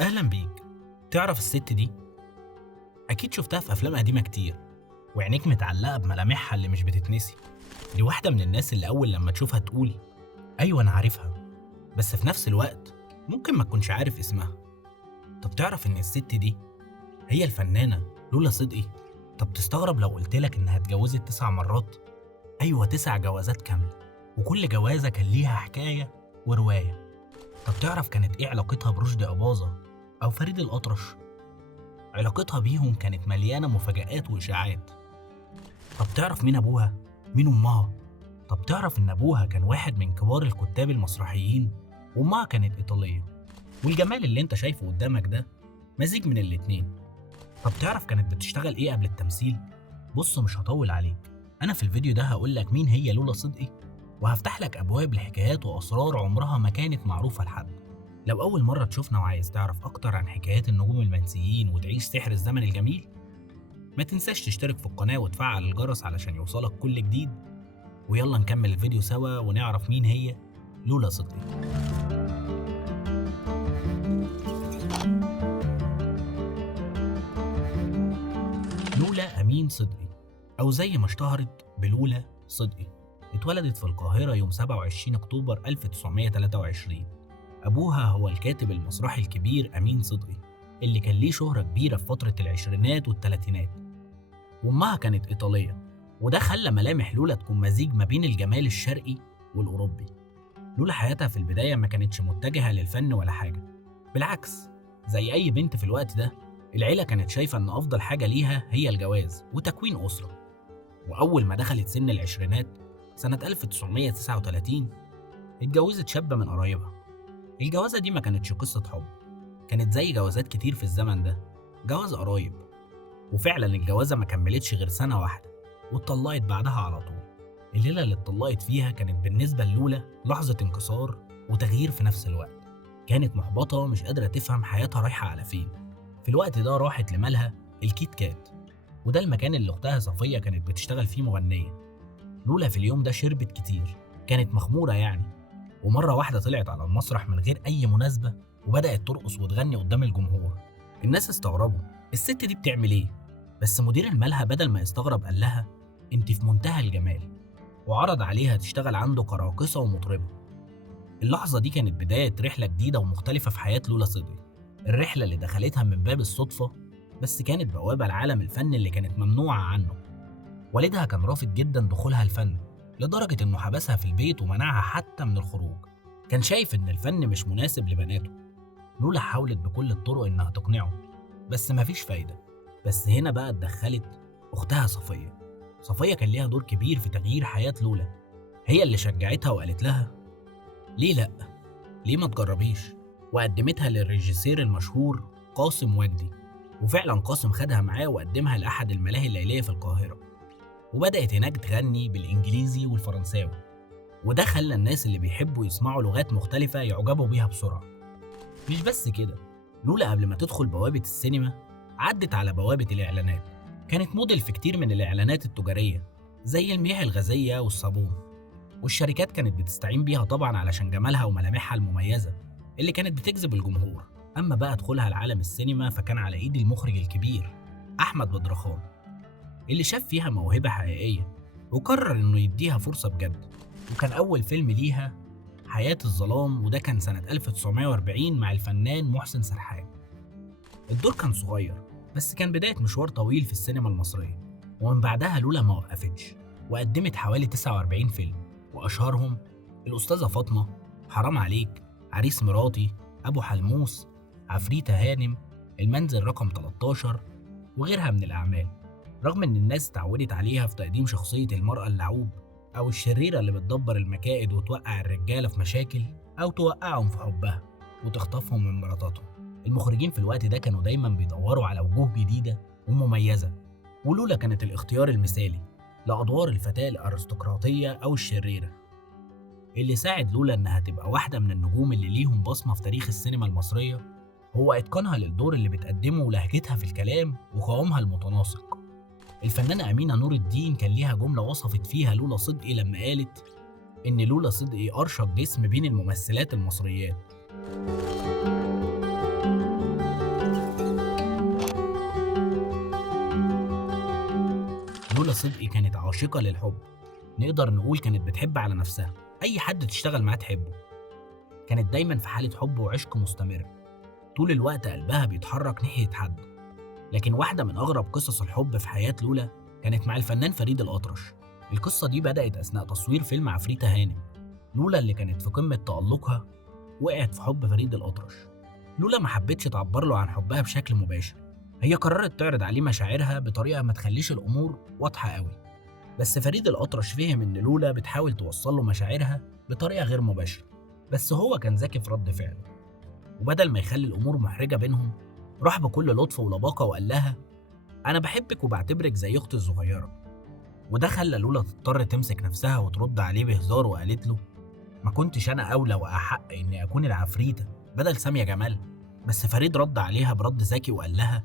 أهلا بيك. تعرف الست دي؟ أكيد شفتها في أفلام قديمة كتير، وعينيك متعلقة بملامحها اللي مش بتتنسي. دي واحدة من الناس اللي أول لما تشوفها تقول أيوة أنا عارفها، بس في نفس الوقت ممكن ما تكونش عارف اسمها. طب تعرف إن الست دي هي الفنانة لولا صدقي؟ طب تستغرب لو قلتلك إنها اتجوزت 9 مرات؟ أيوة 9 جوازات كاملة، وكل جوازة كان ليها حكاية ورواية. طب تعرف كانت إيه علاقتها برشدي أباظة أو فريد الأطرش؟ علاقتها بيهم كانت مليانة مفاجآت وإشاعات. طب تعرف مين أبوها؟ مين أمها؟ طب تعرف إن أبوها كان واحد من كبار الكتاب المسرحيين، وأمها كانت إيطالية، والجمال اللي أنت شايفه قدامك ده مزيج من الاتنين. طب تعرف كانت بتشتغل إيه قبل التمثيل؟ بص مش هطول عليك، أنا في الفيديو ده هقولك مين هي لولا صدقي، وهفتح لك أبواب لحكايات وأسرار عمرها ما كانت معروفة لحد. لو أول مرة تشوفنا وعايز تعرف أكتر عن حكايات النجوم المنسيين وتعيش سحر الزمن الجميل، ما تنساش تشترك في القناة وتفعل الجرس علشان يوصلك كل جديد. ويلا نكمل الفيديو سوا ونعرف مين هي لولا صدقي. لولا أمين صدقي، أو زي ما اشتهرت بلولا صدقي، اتولدت في القاهرة يوم 27 أكتوبر 1923. أبوها هو الكاتب المسرحي الكبير أمين صدقي، اللي كان ليه شهرة كبيرة في فترة العشرينات والتلاتينات. وأمها كانت إيطالية، وده خلى ملامح لولا تكون مزيج ما بين الجمال الشرقي والأوروبي. لولا حياتها في البداية ما كانتش متجهة للفن ولا حاجة، بالعكس زي أي بنت في الوقت ده، العيلة كانت شايفة إن أفضل حاجة ليها هي الجواز وتكوين أسرة. وأول ما دخلت سن العشرينات سنة 1939 اتجوزت شاب من قرايبها. الجوازة دي ما كانتش قصة حب، كانت زي جوازات كتير في الزمن ده، جواز قرايب. وفعلا الجوازة ما كملتش غير سنة واحدة واتطلقت بعدها على طول. الليلة اللي اتطلقت فيها كانت بالنسبة للولا لحظة انكسار وتغيير في نفس الوقت. كانت محبطة مش قادرة تفهم حياتها رايحة على فين. في الوقت ده راحت لمالها الكيت كات، وده المكان اللي أختها صفية كانت بتشتغل فيه مغنية. لولا في اليوم ده شربت كتير، كانت مخمورة يعني، ومرة واحدة طلعت على المسرح من غير أي مناسبة وبدأت ترقص وتغني قدام الجمهور. الناس استغربوا الست دي بتعمل إيه؟ بس مدير الملهى بدل ما يستغرب قال لها انت في منتهى الجمال، وعرض عليها تشتغل عنده كراقصة ومطربة. اللحظة دي كانت بداية رحلة جديدة ومختلفة في حياة لولا صدقي، الرحلة اللي دخلتها من باب الصدفة، بس كانت بوابة لعالم الفن اللي كانت ممنوعة عنه. والدها كان رافض جدا دخولها الفن، لدرجة انه حبسها في البيت ومنعها حتى من الخروج. كان شايف ان الفن مش مناسب لبناته. لولا حاولت بكل الطرق انها تقنعه، بس مفيش فايدة. بس هنا بقى اتدخلت أختها صفية. صفية كان ليها دور كبير في تغيير حياة لولا، هي اللي شجعتها وقالت لها ليه لأ؟ ليه ما تجربيش؟ وقدمتها للريجيسير المشهور قاسم وجدي، وفعلا قاسم خدها معاه وقدمها لأحد الملاهي الليلية في القاهرة، وبدأت هناك تغني بالإنجليزي والفرنساوي، وده خلى الناس اللي بيحبوا يسمعوا لغات مختلفة يعجبوا بيها بسرعة. مش بس كده، لولا قبل ما تدخل بوابة السينما عدت على بوابة الإعلانات. كانت موديل في كتير من الإعلانات التجارية زي المياه الغازية والصابون، والشركات كانت بتستعين بيها طبعا علشان جمالها وملامحها المميزة اللي كانت بتجذب الجمهور. أما بقى دخولها لعالم السينما فكان على إيد المخرج الكبير أحمد بدرخان، اللي شاف فيها موهبة حقيقية وقرر إنه يديها فرصة بجد. وكان أول فيلم ليها حياة الظلام، وده كان سنة 1940 مع الفنان محسن سرحان. الدور كان صغير بس كان بداية مشوار طويل في السينما المصرية، ومن بعدها لولا ما وقفتش وقدمت حوالي 49 فيلم، وأشهرهم الأستاذة فاطمة، حرام عليك، عريس مراتي، أبو حلموس، عفريتة هانم، المنزل رقم 13، وغيرها من الأعمال. رغم إن الناس اتعودت عليها في تقديم شخصية المرأة اللعوب أو الشريرة اللي بتدبر المكائد وتوقع الرجالة في مشاكل أو توقعهم في حبها وتخطفهم من مراتاتهم، المخرجين في الوقت ده كانوا دايما بيدوروا على وجوه جديدة ومميزة، ولولا كانت الاختيار المثالي لأدوار الفتاة الأرستقراطية أو الشريرة. اللي ساعد لولا إنها تبقى واحدة من النجوم اللي ليهم بصمة في تاريخ السينما المصرية هو إتقانها للدور اللي بتقدمه ولهجتها في الكلام وقوامها المتناسق. الفنانة أمينة نور الدين كان ليها جملة وصفت فيها لولا صدقي لما قالت إن لولا صدقي أرشق جسم بين الممثلات المصريات. صدقي كانت عاشقة للحب، نقدر نقول كانت بتحب على نفسها، أي حد تشتغل معاه تحبه. كانت دايما في حالة حب وعشق مستمر، طول الوقت قلبها بيتحرك ناحية حد. لكن واحدة من أغرب قصص الحب في حياة لولا كانت مع الفنان فريد الأطرش. القصة دي بدأت أثناء تصوير فيلم عفريتة هانم. لولا اللي كانت في قمة تألقها وقعت في حب فريد الأطرش. لولا ما حبتش تعبر له عن حبها بشكل مباشر، هي قررت تعرض عليه مشاعرها بطريقة ما تخليش الأمور واضحة قوي. بس فريد الأطرش فهم إن لولا بتحاول توصل له مشاعرها بطريقة غير مباشرة، بس هو كان ذكي في رد فعله، وبدل ما يخلي الأمور محرجة بينهم راح بكل لطف ولباقة وقال لها: أنا بحبك وبعتبرك زي أختي الصغيرة. وده خلى لولا تضطر تمسك نفسها وترد عليه بهزار وقالت له: ما كنتش أنا أولى وأحق إني أكون العفريتة بدل سامية جمال؟ بس فريد رد عليها برد ذكي وقال لها: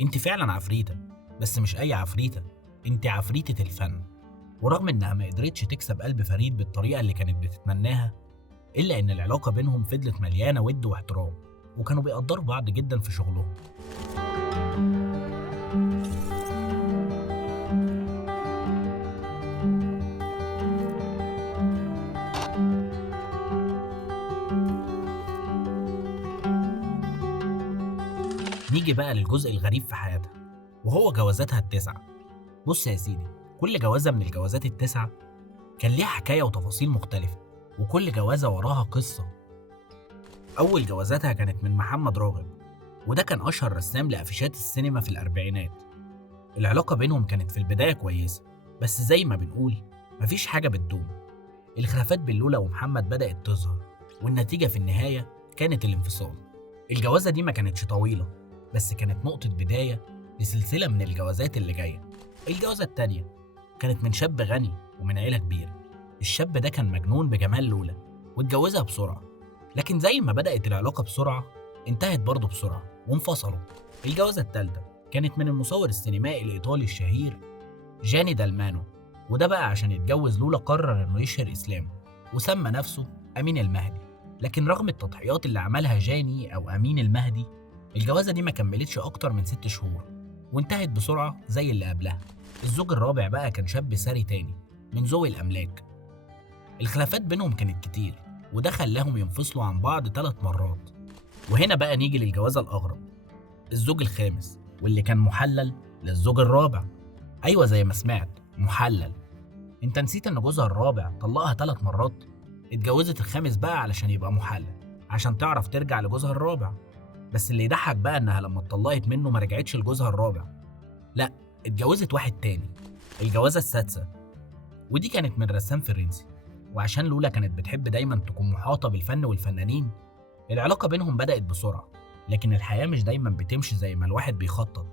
أنت فعلا عفريتة، بس مش أي عفريتة، أنت عفريتة الفن. ورغم إنها ما قدرتش تكسب قلب فريد بالطريقة اللي كانت بتتمناها، إلا إن العلاقة بينهم فضلت مليانة ود واحترام، وكانوا بيقدروا بعض جدا في شغلهم. نيجي بقى للجزء الغريب في حياتها، وهو جوازاتها التسعة. بص يا سيدي، كل جوازة من الجوازات التسعة كان ليها حكاية وتفاصيل مختلفة، وكل جوازة وراها قصة. أول جوازاتها كانت من محمد راغب، وده كان أشهر رسام لأفيشات السينما في الأربعينات. العلاقة بينهم كانت في البداية كويسة، بس زي ما بنقول مفيش حاجة بتدوم. الخلافات بين لولا ومحمد بدأت تظهر، والنتيجة في النهاية كانت الانفصال. الجوازة دي ما كانتش طويلة، بس كانت نقطة بداية لسلسلة من الجوازات اللي جاية. الجوازة التانية كانت من شاب غني ومن عيلة كبيرة. الشاب ده كان مجنون بجمال لولا واتجوزها بسرعة، لكن زي ما بدأت العلاقة بسرعة انتهت برضه بسرعة وانفصلوا. الجوازة التالتة كانت من المصور السينمائي الإيطالي الشهير جاني دالمانو، وده بقى عشان يتجوز لولا قرر إنه يشهر إسلامه وسمى نفسه أمين المهدي. لكن رغم التضحيات اللي عملها جاني أو أمين المهدي، الجوازة دي ما كملتش أكتر من 6 شهور وانتهت بسرعة زي اللي قبلها. الزوج الرابع بقى كان شاب ثري تاني من ذوي الأملاك. الخلافات بينهم كانت كتير، وده خلاهم ينفصلوا عن بعض 3 مرات. وهنا بقى نيجي للجوازة الأغرب، الزوج الخامس، واللي كان محلل للزوج الرابع. أيوة زي ما سمعت، محلل. انت نسيت ان جوزها الرابع طلقها 3 مرات؟ اتجوزت الخامس بقى علشان يبقى محلل، عشان تعرف ترجع لجوزها الرابع. بس اللي يضحك بقى انها لما اتطلقت منه ما رجعتش لجوزها الرابع، لا، اتجوزت واحد تاني. الجوازة السادسة، ودي كانت من رسام فرنسي. وعشان لولا كانت بتحب دايما تكون محاطة بالفن والفنانين، العلاقة بينهم بدأت بسرعة. لكن الحياة مش دايما بتمشي زي ما الواحد بيخطط.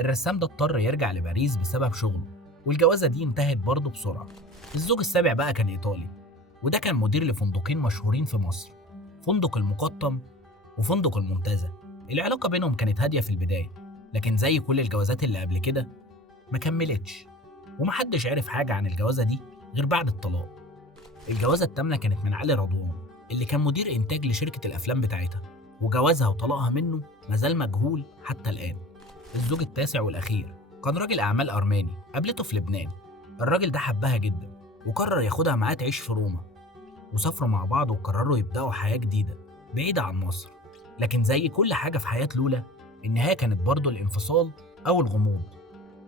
الرسام ده اضطر يرجع لباريس بسبب شغله، والجوازة دي انتهت برضه بسرعة. الزوج السابع بقى كان إيطالي، وده كان مدير لفندقين مشهورين في مصر، فندق المقطم وفندق المنتزه. العلاقة بينهم كانت هادية في البداية، لكن زي كل الجوازات اللي قبل كده ما كملتش، ومحدش عرف حاجة عن الجوازة دي غير بعد الطلاق. الجوازة التامنة كانت من علي رضوان، اللي كان مدير إنتاج لشركة الأفلام بتاعتها، وجوازها وطلاقها منه مازال مجهول حتى الآن. الزوج التاسع والأخير كان راجل أعمال أرماني قابلته في لبنان. الراجل ده حبها جدا وقرر ياخدها معاه تعيش في روما، وسافروا مع بعض وقرروا يبدأوا حياة جديدة بعيدة عن مصر. لكن زي كل حاجة في حياة لولا، النهاية كانت برضه الانفصال أو الغموض،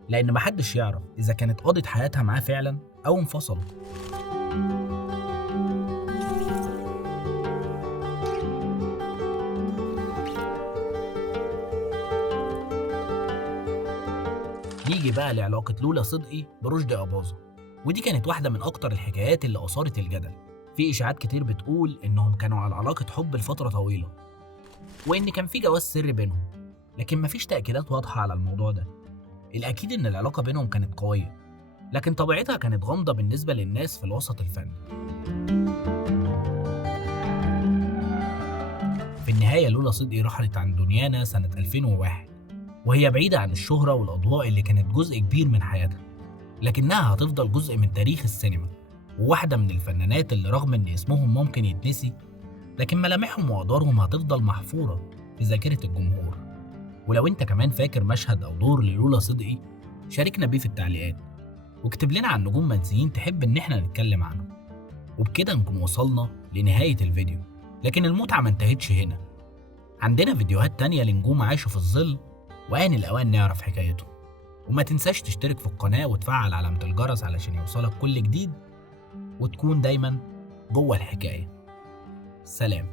لأن محدش يعرف إذا كانت قضت حياتها معاه فعلا أو انفصلوا. نيجي بقى لعلاقة لولا صدقي برشدي أباظة، ودي كانت واحدة من أكتر الحكايات اللي أثارت الجدل. في إشاعات كتير بتقول إنهم كانوا على علاقة حب لفترة طويلة، وإن كان في جواز سري بينهم، لكن مفيش تأكيدات واضحة على الموضوع ده. الأكيد إن العلاقة بينهم كانت قوية، لكن طبيعتها كانت غامضة بالنسبة للناس في الوسط الفني. في النهاية لولا صدقي رحلت عن دنيانا سنة 2001، وهي بعيدة عن الشهرة والأضواء اللي كانت جزء كبير من حياتها، لكنها هتفضل جزء من تاريخ السينما، وواحدة من الفنانات اللي رغم إن اسمهم ممكن يتنسي، لكن ملامحهم وأدوارهم هتفضل محفورة في ذاكرة الجمهور. ولو أنت كمان فاكر مشهد أو دور للولا صدقي، شاركنا بيه في التعليقات. واكتب لنا عن نجوم منسيين تحب إن احنا نتكلم عنهم. وبكده نكون وصلنا لنهاية الفيديو، لكن المتعة ما انتهتش هنا. عندنا فيديوهات تانية لنجوم عاشوا في الظل وآن الأوان نعرف حكايتهم. وما تنساش تشترك في القناة وتفعل علامة الجرس علشان يوصلك كل جديد وتكون دايما جوه الحكاية. سلام.